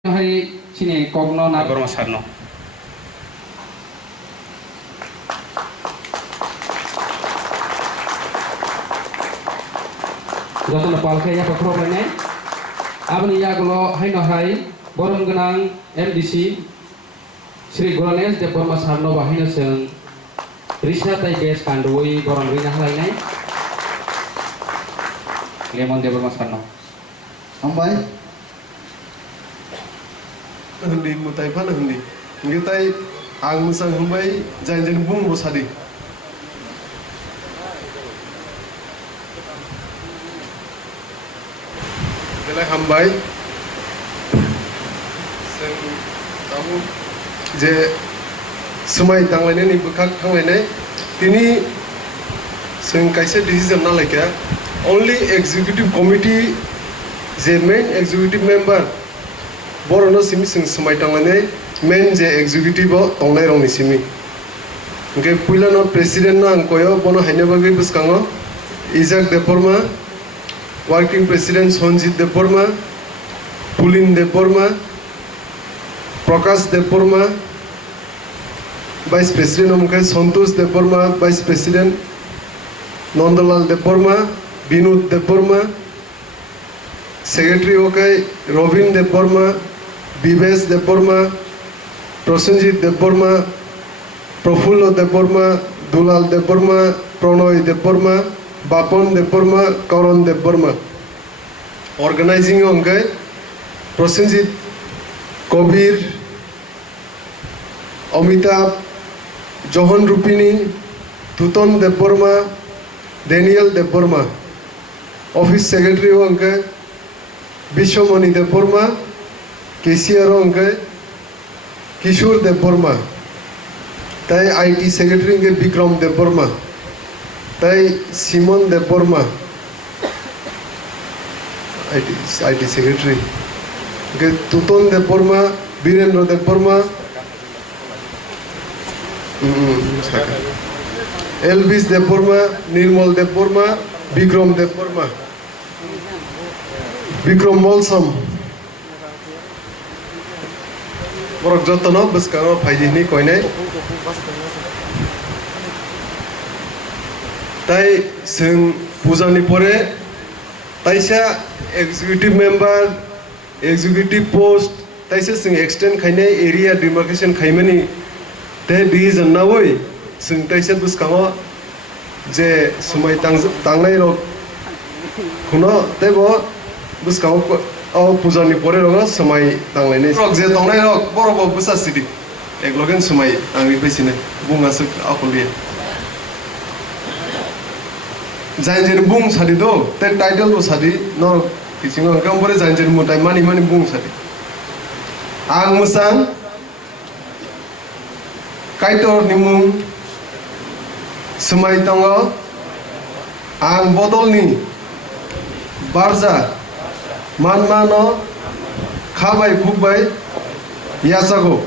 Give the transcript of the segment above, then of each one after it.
hari sini kogno na Agor masarno. Joto Nepal kaya problem ne abni yagulo haino hai borom genang MDC Sri Gurunes de Porma Sarno bahina seng Risa tai bes kandui borom rina halai nai Lemon de Porma Sarno Ambai Hindi mutai pan hindi ngitai ang musang humbai janjan bung bosadi Belai hambai seng kamu je semai tanglai ni bekak tanglai ni tini seng kaisa decision na leka only executive committee je main executive member Borono simi sing semai tanglai main je executive tonglai rong ni simi okay puila no president na angkoyo bono haine bagi buskango Isaac Deporma working president Sonjit Deporma Pulin Deporma Prakash Deporma vice president omke Santosh Deporma vice president Nandalal Deporma Binod Deporma secretary okay Robin Deporma Vives Deporma Prosenjit Deporma Profullo Deporma Dulal Deporma Pronoy Deporma Bapon Deporma Karan Deporma organizing okay Prosenjit Kobir Amitabh Johan Rupini Tuton Deporma Daniel Deporma office secretary okay Bishomani Deporma KCR okay Kishore Deporma tai IT secretary ke Bikram Deporma tai Simon Deporma IT secretary ke Tuton Deporma Birendra Deporma Elvis Deporma Nirmal Deporma Bikram Deporma Bikram Molsam Borok jotono buskano phaijini koine tai sing pujani pore taisa executive member executive post taisa sing extend khaine area demarcation khaimani te division na woi sing taisa buskano je sumai tangnai ro kuno tebo buskano Oh pujani pore roga samai tanglai ne rok je tanglai rok borobo busa sidi eglogen samai angi besine bunga suk akolia janjir bung sadi do te title bo sadi no kisingo kam pore janjir mutai mani bung sadi ang musang kaitor nimung samai tango ang bodol ni barza Manmano Khabai Khukbai Yasago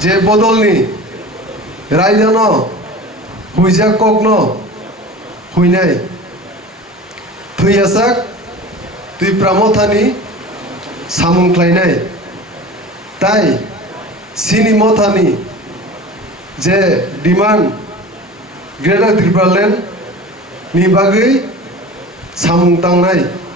Je Bodolni Raidano Huija Kokno Huinai Tuyasak Tipra Samung Klainai Tai Sinimwng Je Demand Greater Tripurland Nibagi Samung Tangnai